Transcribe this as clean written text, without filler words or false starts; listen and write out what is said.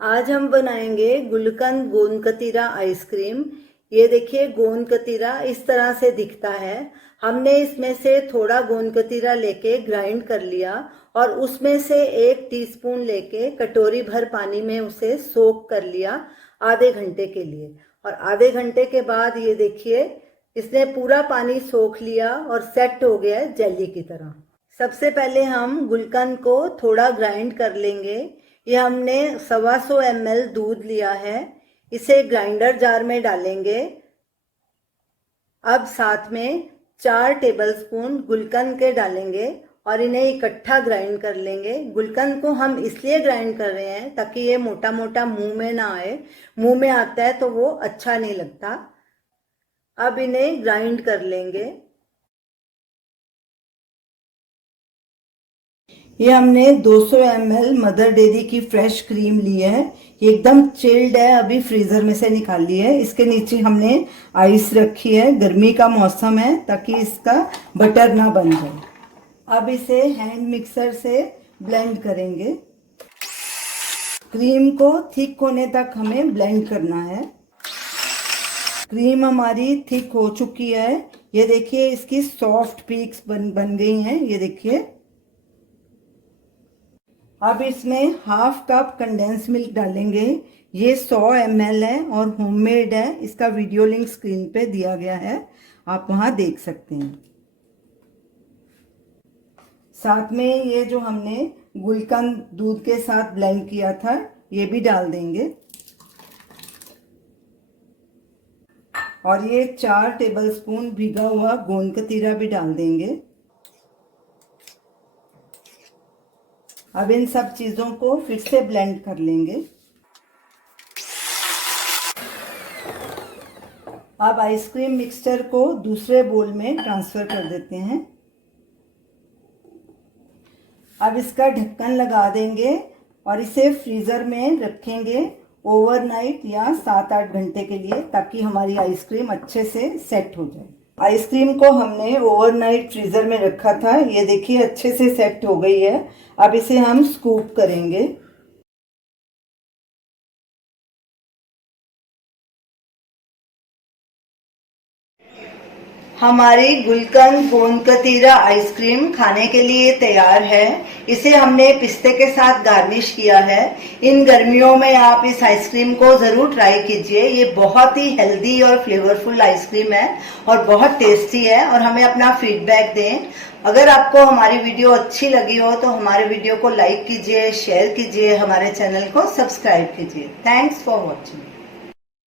आज हम बनाएंगे गुलकंद गोंद कतीरा आइसक्रीम। ये देखिए, गोंद कतीरा इस तरह से दिखता है। हमने इसमें से थोड़ा गोंद कतीरा लेके ग्राइंड कर लिया और उसमें से 1 टीस्पून लेके कटोरी भर पानी में उसे सोक कर लिया आधे घंटे के लिए। और आधे घंटे के बाद ये देखिए, इसने पूरा पानी सोख लिया और सेट हो गया है जेली की तरह। सबसे पहले हम गुलकंद को थोड़ा ग्राइंड कर लेंगे। ये हमने 125 ml दूध लिया है, इसे ग्राइंडर जार में डालेंगे। अब साथ में 4 टेबलस्पून गुलकंद के डालेंगे और इन्हें इकट्ठा ग्राइंड कर लेंगे। गुलकंद को हम इसलिए ग्राइंड कर रहे हैं ताकि ये मोटा मोटा मुंह में ना आए। मुंह में आता है तो वो अच्छा नहीं लगता। अब इन्हें ग्राइंड कर लेंगे। ये हमने 200 ml मदर डेयरी की फ्रेश क्रीम ली है। ये एकदम चिल्ड है, अभी फ्रीजर में से निकाल ली है। इसके नीचे हमने आइस रखी है, गर्मी का मौसम है ताकि इसका बटर ना बन जाए। अब इसे हैंड मिक्सर से ब्लेंड करेंगे। क्रीम को थिक होने तक हमें ब्लेंड करना है। क्रीम हमारी थिक हो चुकी है। ये देखिए, इसकी सॉफ्ट पीक्स बन गई हैं। ये देखिए। अब इसमें हाफ कप कंडेंस मिल्क डालेंगे। ये 100 ml है और होममेड है। इसका वीडियो लिंक स्क्रीन पे दिया गया है, आप वहां देख सकते हैं। साथ में ये जो हमने गुलकंद दूध के साथ ब्लेंड किया था, ये भी डाल देंगे। और ये 4 टेबलस्पून भीगा हुआ गोंद कतीरा भी डाल देंगे। अब इन सब चीजों को फिर से ब्लेंड कर लेंगे। अब आइसक्रीम मिक्सचर को दूसरे बोल में ट्रांसफर कर देते हैं। अब इसका ढक्कन लगा देंगे और इसे फ्रीजर में रखेंगे ओवरनाइट या 7-8 घंटे के लिए, ताकि हमारी आइसक्रीम अच्छे से सेट हो जाए। आइसक्रीम को हमने ओवरनाइट फ्रीजर में रखा था। ये देखिए, अच्छे से सेट हो गई है। अब इसे हम स्कूप करेंगे। हमारी गुलकंद गोंद कतीरा आइसक्रीम खाने के लिए तैयार है। इसे हमने पिस्ते के साथ गार्निश किया है। इन गर्मियों में आप इस आइसक्रीम को जरूर ट्राई कीजिए। ये बहुत ही हेल्दी और फ्लेवरफुल आइसक्रीम है और बहुत टेस्टी है। और हमें अपना फीडबैक दें। अगर आपको हमारी वीडियो अच्छी लगी हो तो हमारे वीडियो को लाइक कीजिए, शेयर कीजिए, हमारे चैनल को सब्सक्राइब कीजिए। Thanks for watching.